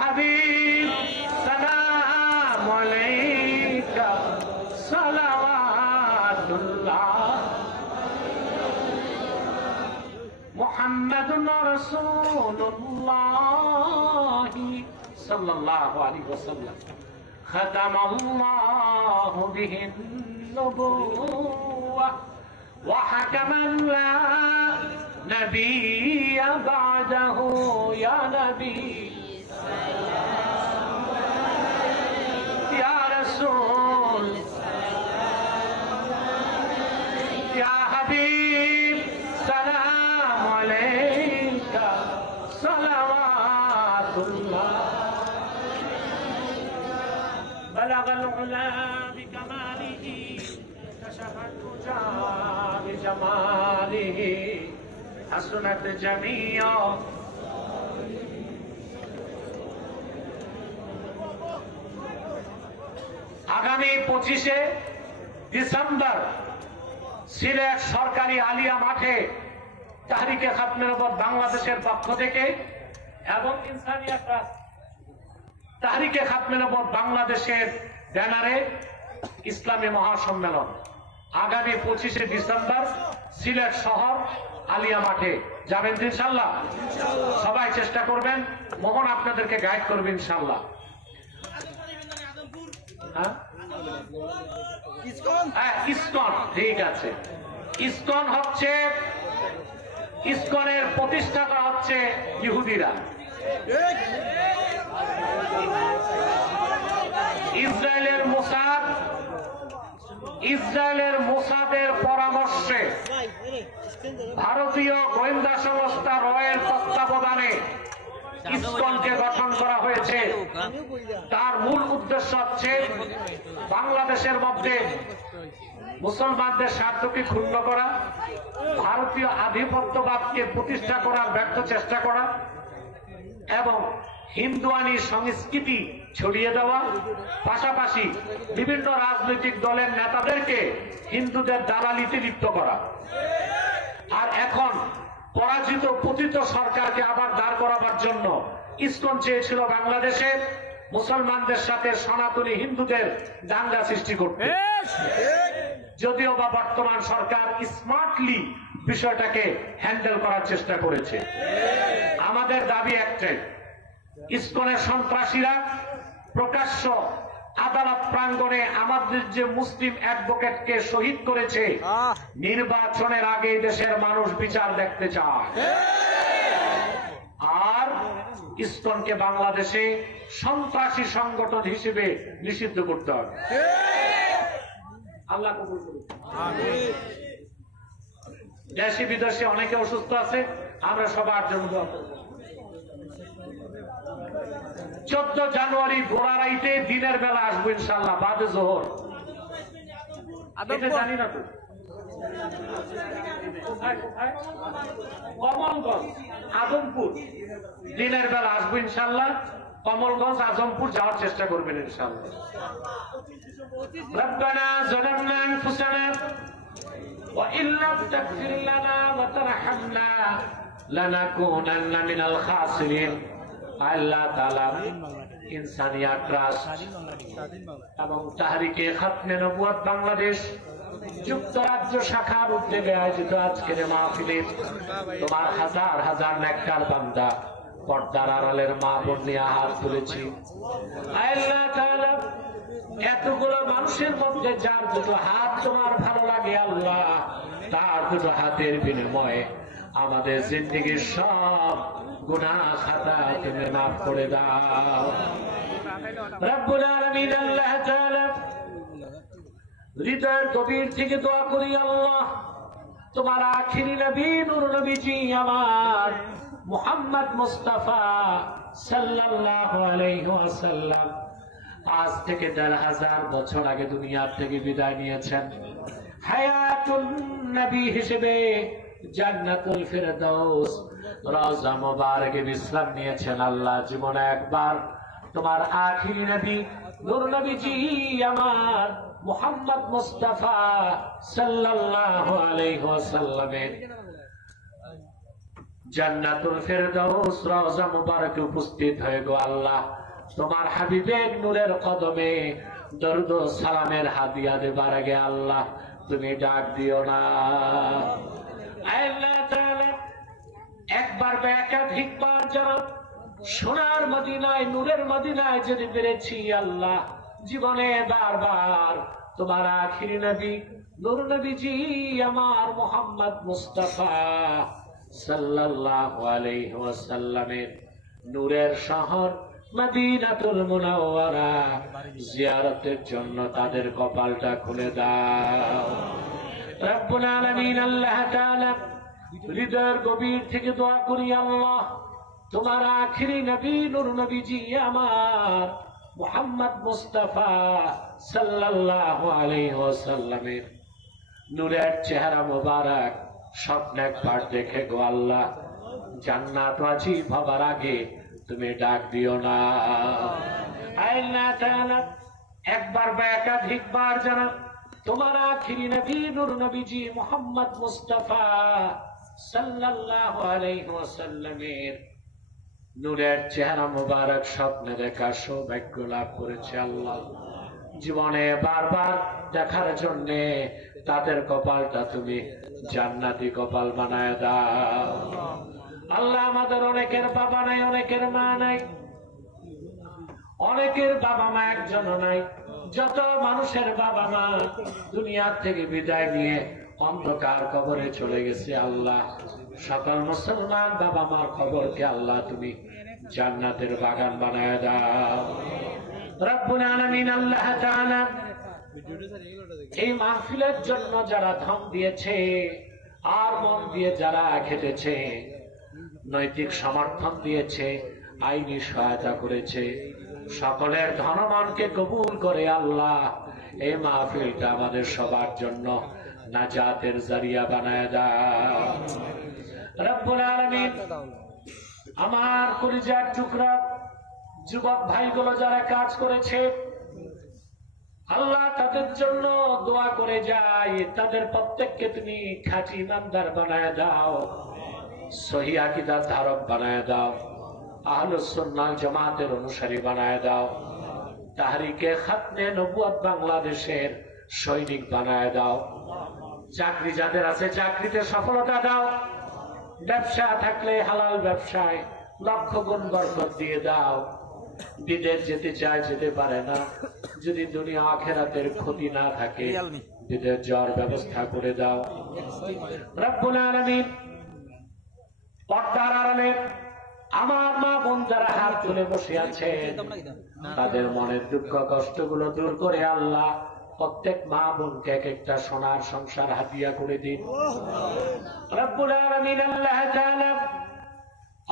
হাবিব সালাম আলাইকা সালাওয়াতুল্লাহ মুহাম্মাদুর রাসূলুল্লাহ সাল্লাল্লাহু আলাইহি ওয়াসাল্লাম খাতামাল্লাহু বিহিন নবুওয়া ওয়া হাকামান লা নবিয়্যা বা'দাহু ইয়া নবী ইয়া রাসূল ইয়া হাবিব সালাম আলাইকা সালাওয়াতুল্লাহ বালাগাল উলা বিকামালিহি কাশাফাত তুজা বিজামালিহি হাসনাত জামিয়া আগামী 25শে ডিসেম্বর সিলেট সরকারি আলিয়া মাঠে তাহরিকে খাতমে নবুয়ত বাংলাদেশের পক্ষ থেকে এবং ইনসানিয়াত ট্রাস্ট তাহরিকে খাতমে নবুয়ত বাংলাদেশের ব্যানারে ইসলামী মহাসম্মেলন আগামী 25শে ডিসেম্বর সিলেট শহর আলিয়া মাঠে যাবেন ইনশাআল্লাহ। সবাই চেষ্টা করবেন, মোহন আপনাদেরকে গাইড করবে ইনশাআল্লাহ। ইসকন, ঠিক আছে। ইসকন হচ্ছে, ইসকনের প্রতিষ্ঠাতা হচ্ছে ইহুদিরা। ইসরায়েলের মোসাদের পরামর্শে ভারতীয় গোয়েন্দা সংস্থা রয়ের তত্ত্বাবধানে ইসকনকে গঠন করা হয়েছে। তার মূল উদ্দেশ্য হচ্ছে বাংলাদেশের মধ্যে মুসলমানদের স্বার্থকে ক্ষুণ্ণ করা, ভারতীয় আধিপত্যবাদকে প্রতিষ্ঠা করার ব্যর্থ চেষ্টা করা এবং হিন্দুয়ানি সংস্কৃতি ছড়িয়ে দেওয়া, পাশাপাশি বিভিন্ন রাজনৈতিক দলের নেতাদেরকে হিন্দুদের দালালিতে লিপ্ত করা। আর এখন পরাজিত পতিত সরকারকে আবার দাঁড় করাবার জন্য ইসকন চেয়েছিল বাংলাদেশে মুসলমানদের সাথে সনাতনী হিন্দুদের দাঙ্গা সৃষ্টি করতে। যদিও বা বর্তমান সরকার স্মার্টলি বিষয়টাকে হ্যান্ডেল করার চেষ্টা করেছে। আমাদের দাবি একটাই, ইসকনের সন্ত্রাসীরা প্রকাশ্য আদালত প্রাঙ্গণে আমাদের যে মুসলিম অ্যাডভোকেটকে শহীদ করেছে, নির্বাচনের আগে দেশের মানুষ বিচার দেখতে চায়। আর ইসকনকে বাংলাদেশে সন্ত্রাসী সংগঠন হিসেবে নিষিদ্ধ করতে হবে। আল্লাহ কবুল করুন। দেশে বিদেশে অনেকে অসুস্থ আছে, আমরা সবার জন্য দোয়া করব। 14 জানুয়ারি ভোরারাইতে দিনের বেলা আসবো ইনশাআল্লাহ, বাদে জোহর। এটা জানি না তো, কমলগঞ্জ আজমপুর দিনের বেলা আসবো ইনশাআল্লাহ। কমলগঞ্জ আজমপুর যাওয়ার চেষ্টা করবেন ইনশাআল্লাহ। রব্বানা যালামনা আনফুসানা ওয়া ইল্লাম তাগফির লানা ওয়া তারহামনা লানাকুনান্না মিনাল খাসিরিন। আল্লাহ তাআলা ইনসানিয়াত ট্রাস্ট এবং তাহরিকে খাতমে নবুয়ত বাংলাদেশ যুক্তরাজ্য শাখার উদ্যোগে আয়োজিত আজকের মাহফিলে তোমার হাজার হাজার নেককার বান্দা পর্দার আড়ালের মা বোন নিয়ে হাত তুলেছি। আল্লাহ তাআলা এতগুলো মানুষের মধ্যে যার দুটো হাত তোমার ভালো লাগে আল্লাহ, তার দুটো হাতের বিনিময়ে আমাদের জিন্দেগির সব গুনাহ খাতা তুমি মাফ করে দাও রব্বুল আলামিন। আল্লাহ তাআলা হৃদয়ের গভীর থেকে দোয়া করি আল্লাহ, তোমার আখিরি নবী নূর নবীজি আমার মুহাম্মদ মুস্তাফা সাল্লাল্লাহু আলাইহি ওয়াসাল্লাম আজ থেকে ১৫০০ বছর আগে দুনিয়ার থেকে বিদায় নিয়েছেন। হায়াতুন নবী হিসেবে জান্নাতুল ফিরদাউস রওজা মুবারকে বিশ্রাম নিয়েছেন। আল্লাহ জীবনে একবার তোমার আখিরি নবী নূর নবীজি আমার মুহাম্মদ মুস্তাফা সাল্লাল্লাহু আলাইহি ওয়াসাল্লামের জান্নাতুল ফেরদাউস রওজা মুবারকে উপস্থিত হয়ে গো আল্লাহ তোমার হাবিবের নূরের কদমে দরুদ ও সালামের হাদিয়া দেবার আগে আল্লাহ তুমি ডাক দিও না। আল্লাহ তাআলা একবার বা একাধিকবার যারা সোনার মদিনায় নূরের মদিনায় যদি পেরেছি আল্লাহ জীবনে বারবার তোমার আখিরি নবী নূর নবীজি আমার মুহাম্মদ মুস্তাফা সাল্লাল্লাহু আলাইহি ওয়াসাল্লামের নূরের শহর মদিনাতুল মুনাওয়ারা জিয়ারতের জন্য তাদের কপালটা খুলে দাও রব্বুল আলামিন। আল্লাহ তাআলা হৃদয়ের গভীর থেকে দোয়া করি আল্লাহ তোমার আখিরি নবী নূর নবীজি আমার মুহাম্মদ মুস্তাফা সাল্লাল্লাহু আলাইহি ওয়াসাল্লামের নূরের চেহারা মোবারক স্বপ্ন একবার দেখে গো আল্লাহ জান্নাত ওয়াজিব হবার আগে তুমি ডাক দিও না। আল্লাহ তাআলা একবার বা একাধিকবার যারা তোমার আখিরি নবী নূর নবীজি মুহাম্মদ মুস্তাফা সাল্লাল্লাহু আলাইহি ওয়াসাল্লামের নূরের চেহারা মোবারক স্বপ্নে দেখার সৌভাগ্য লাভ করেছে আল্লাহ জীবনে বারবার দেখার জন্য তাদের কপালটা তুমি জান্নাতি কপাল বানায় দাও আল্লাহ। আমাদের অনেকের বাবা নাই, অনেকের মা নাই, অনেকের বাবা মা একজনও নাই। যত মানুষের বাবা মা দুনিয়া থেকে বিদায় নিয়ে অন্ধকার কবরে চলে গেছে আল্লাহ সকল মুসলমান বাবা মার খবরকে আল্লাহ তুমি জান্নাতের বাগান বানায় দাও রব্বুল আলামিন। আল্লাহ তাআলা এই মাহফিলের জন্য যারা ধন দিয়েছে আর মন দিয়ে যারা খেটেছে নৈতিক সমর্থন দিয়েছে আইনি সহায়তা করেছে সকলের ধনমানকে কবুল করে আল্লাহ এই মাহফিলটা আমাদের সবার জন্য নাজাতের জারিয়া বানায় দাও রব্বুল আলামিন। আমার কলিজার টুকরা যুবক ভাইগুলো যারা কাজ করেছে আল্লাহ তাদের জন্য দোয়া করে যায় তাদের প্রত্যেককে তুমি খাঁটি ইমানদার বানায় দাও সহিহ আকীদার ধারক বানায় দাও আহলুস সুন্নাহ জামাতের অনুসারী বানায় দাও তাহরিকে খাতমে নবুয়ত বাংলাদেশের সৈনিক বানায় দাও চাকরি যাদের আছে চাকরিতে সফলতা দাও ব্যবসা থাকলে হালাল ব্যবসায় লক্ষ গুণ বরকত দিয়ে দাও বিদেশ যেতে চায় যেতে পারে না যদি দুনিয়া আখিরাতের ক্ষতি না থাকে বিদেশ যাওয়ার ব্যবস্থা করে দাও রব্বুল আলামিন। পর্দার আড়ালে আমার মা বোন যারা হাত তুলে বসে আছেন তাদের মনের দুঃখ কষ্টগুলো দূর করে আল্লাহ প্রত্যেক মা বোনকে এক একটা সোনার সংসার হাদিয়া করে দিন রব্বুল আলামিন। আল্লাহ তাআলা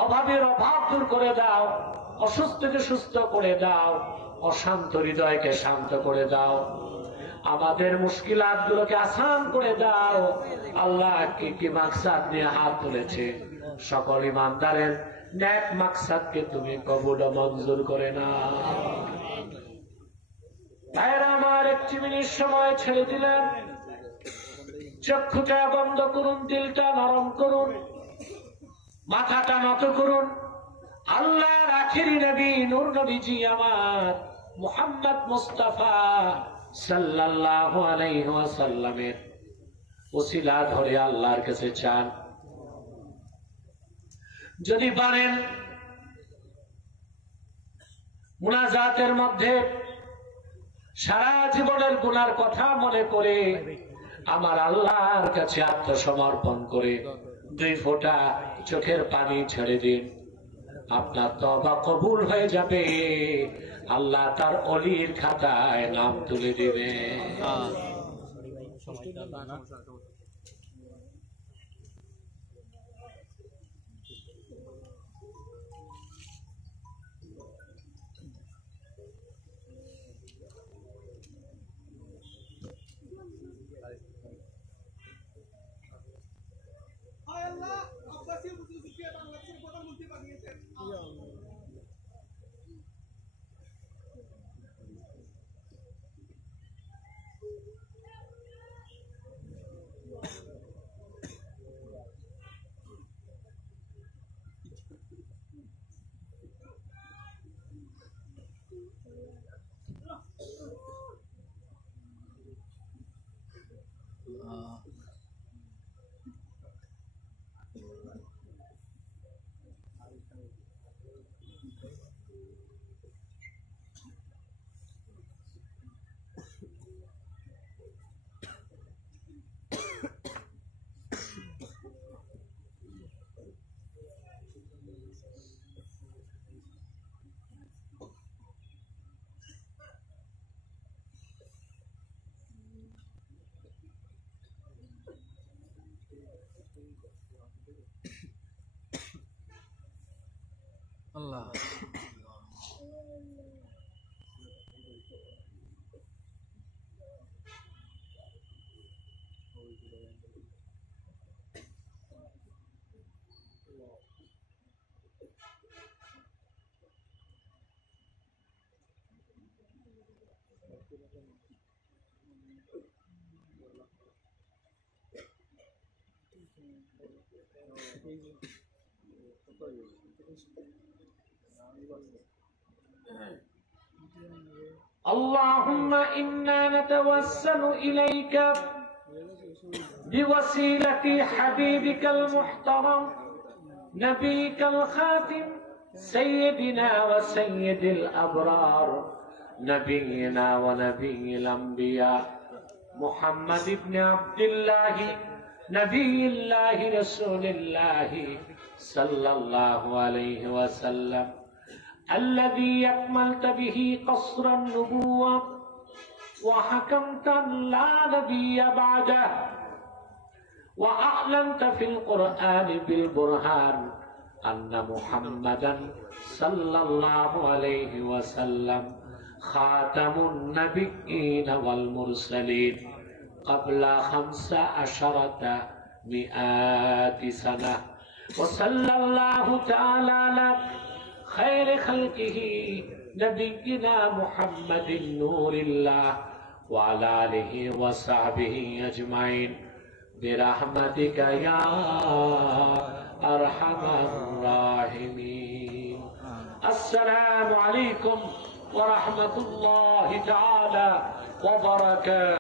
অভাবের অভাব দূর করে দাও অসুস্থকে সুস্থ করে দাও অশান্ত হৃদয়কে শান্ত করে দাও আমাদের মুশকিলাত গুলোকে আসান করে দাও আল্লাহ কি কি মাকসাদ নিয়ে হাত তুলেছে সকল ইমানদারের নেক মাকসাদকে তুমি কবুল ও মঞ্জুর করে নাও। ভাইরা আমার একটি মিনিট সময় ছেড়ে দিলাম চক্ষুটা বন্ধ করুন দিলটা নরম করুন মাথাটা নত করুন আল্লাহর আখিরি নবী নূর নবীজি আমার মুহাম্মদ মুস্তাফা সাল্লাল্লাহু আলাইহি ওয়াসাল্লামের ওসিলা ধরে আল্লাহর কাছে চান যদি পারেন মুনাজাতের মধ্যে সারা জীবনের গুনার কথা মনে করে আমার আল্লাহর কাছে আত্মসমর্পণ করে 2 ফোঁটা চোখের পানি ছেড়ে দিন আপনার তওবা কবুল হয়ে যাবে আল্লাহ তার ওলির খাতায় নাম তুলে দিবে। اللهم إنا نتوسل إليك بوسيلة حبيبك المحترم نبيك الخاتم سيدنا وسيد الأبرار نبينا ونبي الأنبياء محمد بن عبد الله نبي الله رسول الله صلى الله عليه وسلم الذي أكملت به قصر النبوة وحكمت لا نبي بعده وأعلنت في القرآن بالبرهان أن محمدا صلى الله عليه وسلم خاتم النبيين والمرسلين قبل 1500 سنة وصلى الله تعالى على خير خلقه نبينا محمد نور الله وعلى آله وصحبه أجمعين برحمتك يا أرحم الراحمين. السلام عليكم ورحمة الله تعالى وبركاته.